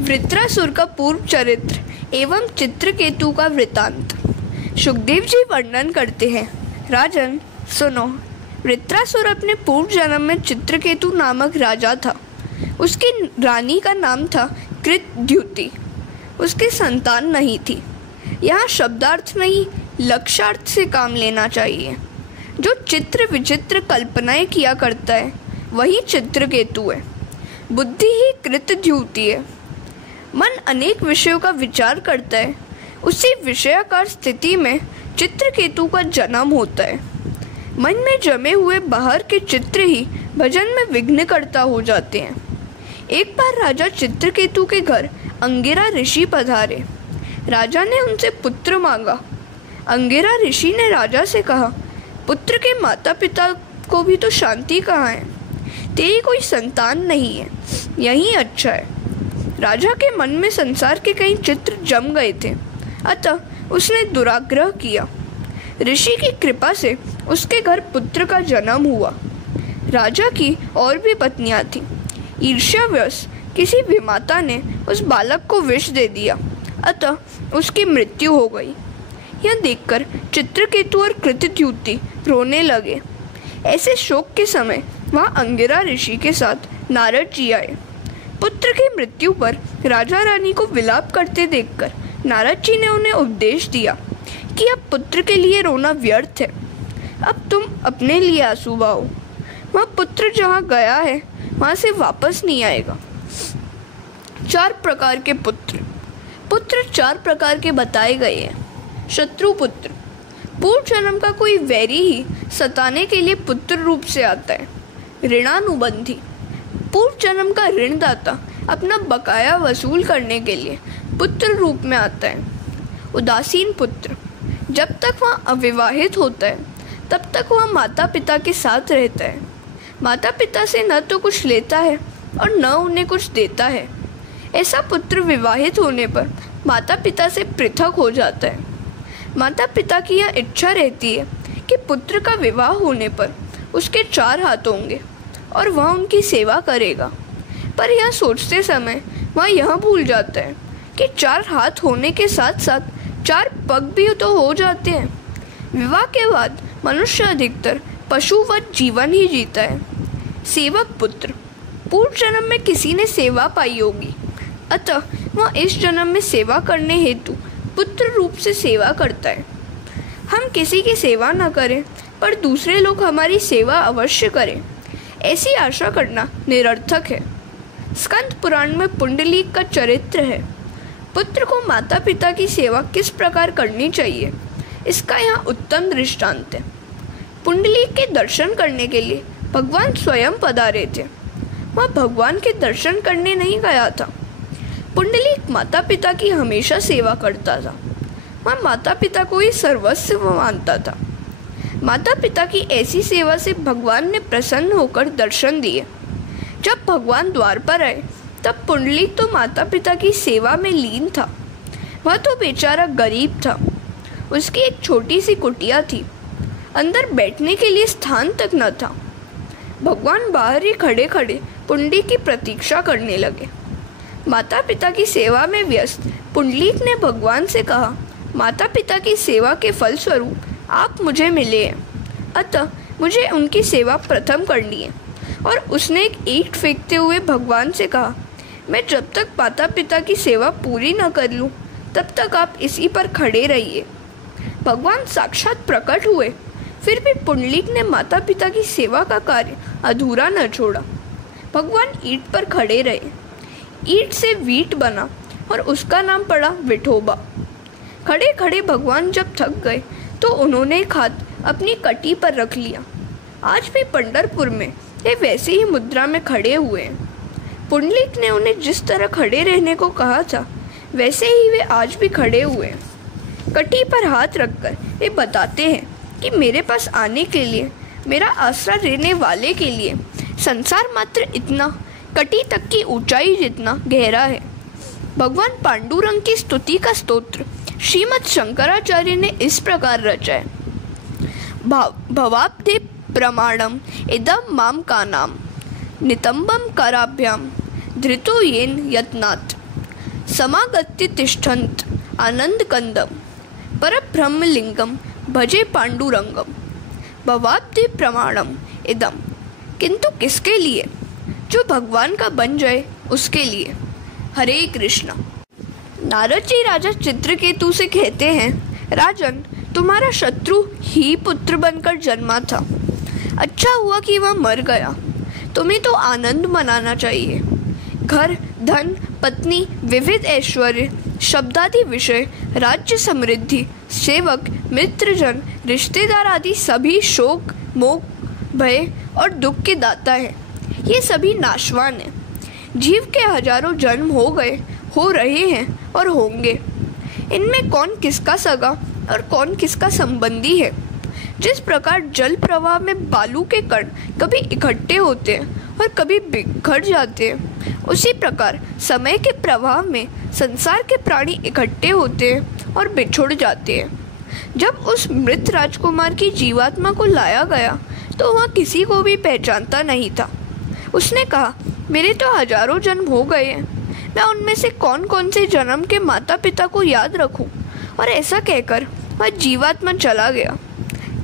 वृत्रासुर का पूर्व चरित्र एवं चित्रकेतु का वृतांत। सुखदेव जी वर्णन करते हैं। राजन सुनो, वृत्रासुर अपने पूर्व जन्म में चित्रकेतु नामक राजा था। उसकी रानी का नाम था कृतद्युति। उसकी संतान नहीं थी। यहाँ शब्दार्थ नहीं, लक्ष्यार्थ से काम लेना चाहिए। जो चित्र विचित्र कल्पनाएं किया करता है वही चित्रकेतु है। बुद्धि ही कृतद्युति है। मन अनेक विषयों का विचार करता है। उसी विषयाकार स्थिति में चित्रकेतु का जन्म होता है। मन में जमे हुए बाहर के चित्र ही भजन में विघ्न करता हो जाते हैं। एक बार राजा चित्रकेतु के घर अंगिरा ऋषि पधारे। राजा ने उनसे पुत्र मांगा। अंगिरा ऋषि ने राजा से कहा, पुत्र के माता पिता को भी तो शांति कहाँ है? तेरी कोई संतान नहीं है, यही अच्छा है। राजा के मन में संसार के कई चित्र जम गए थे, अतः उसने दुराग्रह किया। ऋषि की कृपा से उसके घर पुत्र का जन्म हुआ। राजा की और भी पत्नियां थीं। ईर्ष्यावश किसी विमाता ने उस बालक को विष दे दिया, अतः उसकी मृत्यु हो गई। यह देखकर चित्रकेतु और कृतद्युति रोने लगे। ऐसे शोक के समय वहाँ अंगिरा ऋषि के साथ नारद जी आए। पुत्र की मृत्यु पर राजा रानी को विलाप करते देखकर नारद जी ने उन्हें उपदेश दिया कि अब पुत्र के लिए रोना व्यर्थ है। अब तुम अपने लिए आंसू बहाओ। वह पुत्र जहाँ गया है वहाँ से वापस नहीं आएगा। 4 प्रकार के पुत्र 4 प्रकार के बताए गए हैं। शत्रु पुत्र, पूर्व जन्म का कोई वैरी ही सताने के लिए पुत्र रूप से आता है। ऋणानुबंधी, पूर्व जन्म का ऋणदाता अपना बकाया वसूल करने के लिए पुत्र रूप में आता है। उदासीन पुत्र, जब तक वह अविवाहित होता है तब तक वह माता पिता के साथ रहता है। माता पिता से न तो कुछ लेता है और न उन्हें कुछ देता है। ऐसा पुत्र विवाहित होने पर माता पिता से पृथक हो जाता है। माता पिता की यह इच्छा रहती है कि पुत्र का विवाह होने पर उसके 4 हाथ होंगे और वह उनकी सेवा करेगा, पर यह सोचते समय वह यह भूल जाता है कि 4 हाथ होने के साथ साथ 4 पग भी तो हो जाते हैं। विवाह के बाद मनुष्य अधिकतर पशुवत जीवन ही जीता है। सेवक पुत्र, पूर्व जन्म में किसी ने सेवा पाई होगी, अतः वह इस जन्म में सेवा करने हेतु पुत्र रूप से सेवा करता है। हम किसी की सेवा न करें पर दूसरे लोग हमारी सेवा अवश्य करें, ऐसी आशा करना निरर्थक है। स्कंद पुराण में पुंडलीक का चरित्र है। पुत्र को माता पिता की सेवा किस प्रकार करनी चाहिए, इसका यहाँ उत्तम दृष्टांत है। पुंडलीक के दर्शन करने के लिए भगवान स्वयं पधारे थे। वह भगवान के दर्शन करने नहीं गया था। पुंडलीक माता पिता की हमेशा सेवा करता था। वह माता पिता को ही सर्वस्व मानता था। माता पिता की ऐसी सेवा से भगवान ने प्रसन्न होकर दर्शन दिए। जब भगवान द्वार पर आए तब पुंडलीक तो माता पिता की सेवा में लीन था। वह तो बेचारा गरीब था। उसकी एक छोटी सी कुटिया थी, अंदर बैठने के लिए स्थान तक न था। भगवान बाहर ही खड़े खड़े पुंडलीक की प्रतीक्षा करने लगे। माता पिता की सेवा में व्यस्त पुंडलीक ने भगवान से कहा, माता पिता की सेवा के फलस्वरूप आप मुझे मिले हैं, अतः मुझे उनकी सेवा प्रथम करनी है। और उसने एक ईंट फेंकते हुए भगवान से कहा, मैं जब तक माता पिता की सेवा पूरी न कर लूँ तब तक आप इसी पर खड़े रहिए। भगवान साक्षात प्रकट हुए, फिर भी पुंडलीक ने माता पिता की सेवा का कार्य अधूरा न छोड़ा। भगवान ईंट पर खड़े रहे। ईंट से वीट बना और उसका नाम पड़ा विठोबा। खड़े खड़े भगवान जब थक गए तो उन्होंने एक हाथ अपनी कटी पर रख लिया। आज भी पंढरपुर में वे वैसे ही मुद्रा में खड़े हुए हैं। पुंडलीक ने उन्हें जिस तरह खड़े रहने को कहा था वैसे ही वे आज भी खड़े हुए हैं। कटी पर हाथ रखकर वे बताते हैं कि मेरे पास आने के लिए, मेरा आसरा लेने वाले के लिए संसार मात्र इतना, कटी तक की ऊंचाई जितना गहरा है। भगवान पांडुरंग की स्तुति का स्तोत्र श्रीमद् शंकराचार्य ने इस प्रकार रचा है। भवाब्धे प्रमाणम इदम माम का नाम नितंबम कराभ्याम धृतो येन यत्नात् समागत्य तिष्ठन्त आनंद कंदम परब्रह्मलिंगम भजे पांडुरंगम भवाब्धि प्रमाणम इदम। किंतु किसके लिए? जो भगवान का बन जाए उसके लिए। हरे कृष्णा। नारद जी राजा चित्रकेतु से कहते हैं, राजन, तुम्हारा शत्रु ही पुत्र बनकर जन्मा था। अच्छा हुआ कि वह मर गया। तुम्हें तो आनंद मनाना चाहिए। घर, धन, पत्नी, विविध ऐश्वर्य, शब्दादि विषय, राज्य, समृद्धि, सेवक, मित्रजन, रिश्तेदार आदि सभी शोक, मोह, भय और दुख के दाता है। ये सभी नाशवान हैं। जीव के हजारों जन्म हो गए, हो रहे हैं और होंगे। इनमें कौन किसका सगा और कौन किसका संबंधी है। जिस प्रकार जल प्रवाह में बालू के कण कभी इकट्ठे होते हैं और कभी बिखर जाते हैं, उसी प्रकार समय के प्रवाह में संसार के प्राणी इकट्ठे होते हैं और बिछुड़ जाते हैं। जब उस मृत राजकुमार की जीवात्मा को लाया गया तो वह किसी को भी पहचानता नहीं था। उसने कहा, मेरे तो हजारों जन्म हो गए हैं, मैं उनमें से कौन कौन से जन्म के माता पिता को याद रखूं। और ऐसा कहकर वह जीवात्मा चला गया।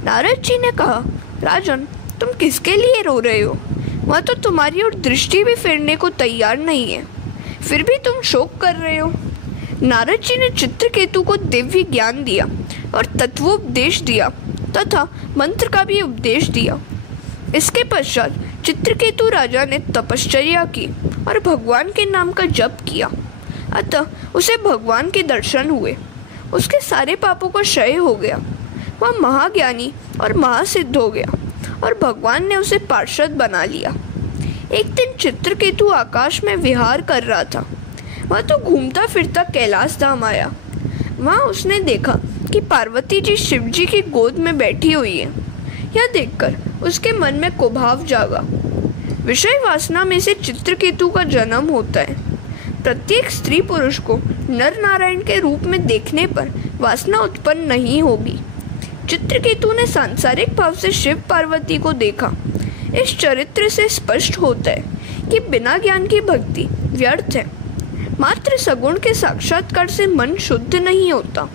नारद जी ने कहा, राजन, तुम किसके लिए रो रहे हो? वह तो तुम्हारी ओर दृष्टि भी फेरने को तैयार नहीं है, फिर भी तुम शोक कर रहे हो। नारद जी ने चित्रकेतु को दिव्य ज्ञान दिया और तत्वोपदेश दिया तथा मंत्र का भी उपदेश दिया। इसके पश्चात चित्रकेतु राजा ने तपश्चर्या की और भगवान के नाम का जप किया। अतः उसे भगवान के दर्शन हुए। उसके सारे पापों का क्षय हो गया। वह महाज्ञानी और महासिद्ध हो गया और भगवान ने उसे पार्षद बना लिया। एक दिन चित्रकेतु आकाश में विहार कर रहा था। वह तो घूमता फिरता कैलाश धाम आया। वहाँ उसने देखा कि पार्वती जी शिव जी की गोद में बैठी हुई है। यह देखकर उसके मन में कुभाव जागा। विषय वासना में से चित्रकेतु का जन्म होता है। प्रत्येक स्त्री पुरुष को नर नारायण के रूप में देखने पर वासना उत्पन्न नहीं होगी। चित्रकेतु ने सांसारिक भाव से शिव पार्वती को देखा। इस चरित्र से स्पष्ट होता है कि बिना ज्ञान की भक्ति व्यर्थ है। मात्र सगुण के साक्षात्कार से मन शुद्ध नहीं होता।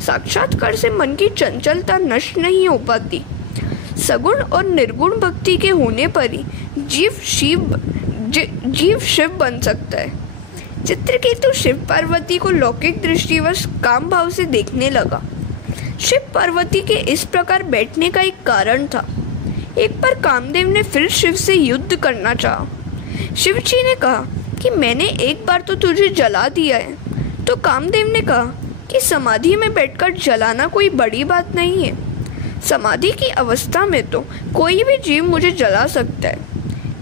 साक्षात्कार से मन की चंचलता नष्ट नहीं हो पाती। सगुण और निर्गुण भक्ति के होने पर ही जीव शिव बन सकता है। चित्रकेतु शिव पार्वती को लौकिक दृष्टिवश काम भाव से देखने लगा। शिव पार्वती के इस प्रकार बैठने का एक कारण था। एक बार कामदेव ने फिर शिव से युद्ध करना चाहा। शिव जी ने कहा कि मैंने एक बार तो तुझे जला दिया है। तो कामदेव ने कहा कि समाधि में बैठकर जलाना कोई बड़ी बात नहीं है। समाधि की अवस्था में तो कोई भी जीव मुझे जला सकता है।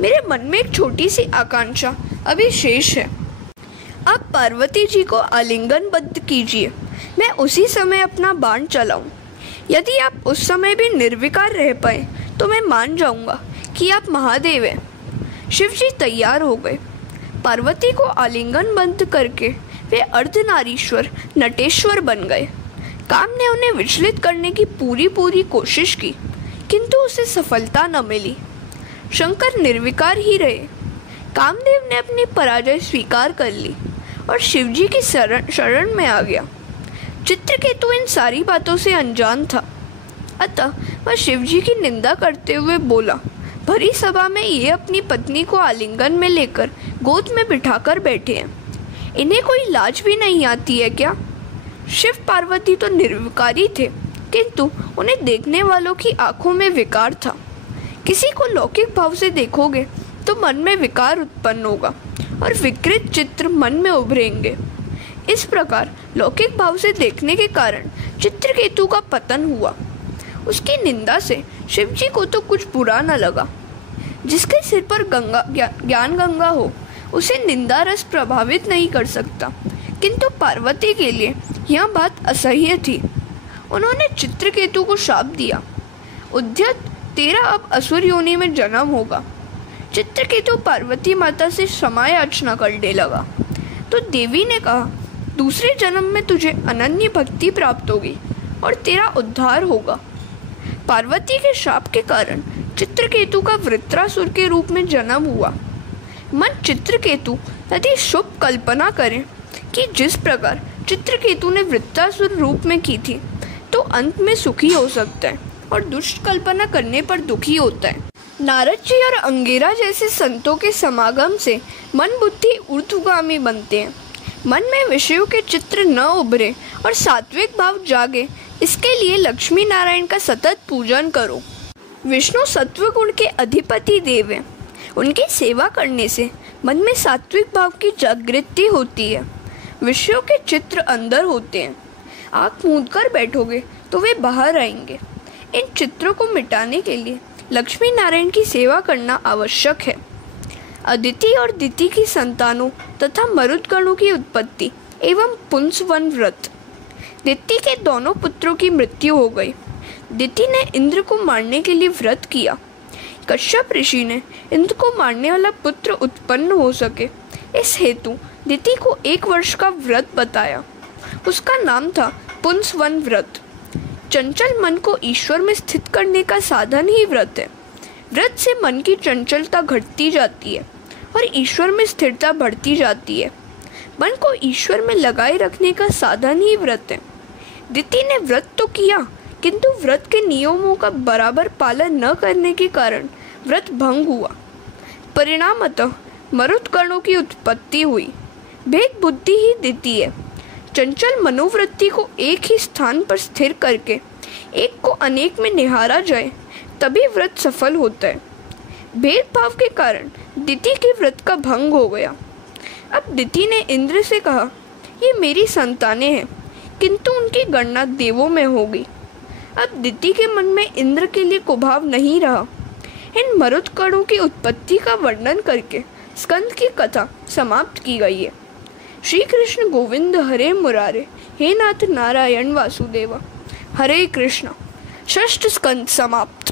मेरे मन में एक छोटी सी आकांक्षा अभी शेष है। आप पार्वती जी को आलिंगनबद्ध कीजिए, मैं उसी समय अपना बाण चलाऊं। यदि आप उस समय भी निर्विकार रह पाए तो मैं मान जाऊंगा कि आप महादेव हैं। शिव जी तैयार हो गए। पार्वती को आलिंगनबद्ध करके वे अर्धनारीश्वर नटेश्वर बन गए। काम ने उन्हें विचलित करने की पूरी कोशिश की, किंतु उसे सफलता न मिली। शंकर निर्विकार ही रहे। कामदेव ने अपनी पराजय स्वीकार कर ली और शिवजी की शरण में आ गया। चित्रकेतु इन सारी बातों से अनजान था। अतः वह शिवजी की निंदा करते हुए बोला, भरी सभा में ये अपनी पत्नी को आलिंगन में लेकर गोद में बिठाकर बैठे हैं। इन्हें कोई लाज भी नहीं आती है क्या? शिव पार्वती तो निर्विकारी थे, किंतु उन्हें देखने वालों की आंखों में विकार था। किसी को लौकिक भाव से देखोगे तो मन में विकार उत्पन्न होगा और विकृत चित्र मन में उभरेंगे। इस प्रकार लौकिक भाव से देखने के कारण चित्रकेतु का पतन हुआ। उसकी निंदा से शिवजी को तो कुछ बुरा न लगा। जिसके सिर पर ज्ञान गंगा हो उसे निंदा रस प्रभावित नहीं कर सकता, किंतु पार्वती के लिए यह बात असह्य थी। उन्होंने चित्रकेतु को शाप दिया, उद्यत तेरा अब असुर योनि में जन्म होगा। चित्रकेतु पार्वती माता से क्षमा याचना करने लगा तो देवी ने कहा, दूसरे जन्म में तुझे अनन्य भक्ति प्राप्त होगी और तेरा उद्धार होगा। पार्वती के शाप के कारण चित्रकेतु का वृत्रासुर के रूप में जन्म हुआ। मन चित्रकेतु यदि शुभ कल्पना करें कि जिस प्रकार चित्रकेतु ने वृत्तासुर रूप में की थी तो अंत में सुखी हो सकता है और दुष्ट कल्पना करने पर दुखी होता है। नारद जी और अंगिरा जैसे संतों के समागम से मन बुद्धि ऊर्ध्वगामी बनते हैं। मन में विषयों के चित्र न उभरे और सात्विक भाव जागे, इसके लिए लक्ष्मी नारायण का सतत पूजन करो। विष्णु सत्व गुण के अधिपति देव हैं। उनकी सेवा करने से मन में सात्विक भाव की जागृति होती है। विषयों के चित्र अंदर होते हैं, आँख मूंद कर बैठोगे तो वे बाहर आएंगे। इन चित्रों को मिटाने के लिए लक्ष्मी नारायण की सेवा करना आवश्यक है। अदिति और दिति की संतानों तथा मरुदगणों की उत्पत्ति एवं पुंसवन व्रत। दिति के दोनों पुत्रों की मृत्यु हो गई। दिति ने इंद्र को मारने के लिए व्रत किया। कश्यप ऋषि ने इंद्र को मारने वाला पुत्र उत्पन्न हो सके, इस हेतु दिति को 1 वर्ष का व्रत बताया। उसका नाम था पुंसवन व्रत। चंचल मन को ईश्वर में स्थित करने का साधन ही व्रत है। व्रत से मन की चंचलता घटती जाती है और ईश्वर में स्थिरता बढ़ती जाती है। मन को ईश्वर में लगाए रखने का साधन ही व्रत है। दिति ने व्रत तो किया, किंतु व्रत के नियमों का बराबर पालन न करने के कारण व्रत भंग हुआ। परिणामतः मरुदगणों की उत्पत्ति हुई। भेद बुद्धि ही दिति है। चंचल मनोवृत्ति को एक ही स्थान पर स्थिर करके एक को अनेक में निहारा जाए, तभी व्रत सफल होता है। भेदभाव के कारण दिति के व्रत का भंग हो गया। अब दिति ने इंद्र से कहा, ये मेरी संतानें हैं, किंतु उनकी गणना देवों में होगी। अब दिति के मन में इंद्र के लिए कुभाव नहीं रहा। इन मरुदगणों की उत्पत्ति का वर्णन करके स्कंद की कथा समाप्त की गई है। श्री कृष्ण गोविंद हरे मुरारे, हे नाथ नारायण वासुदेवा। हरे कृष्ण। षष्ठ स्कंद समाप्त।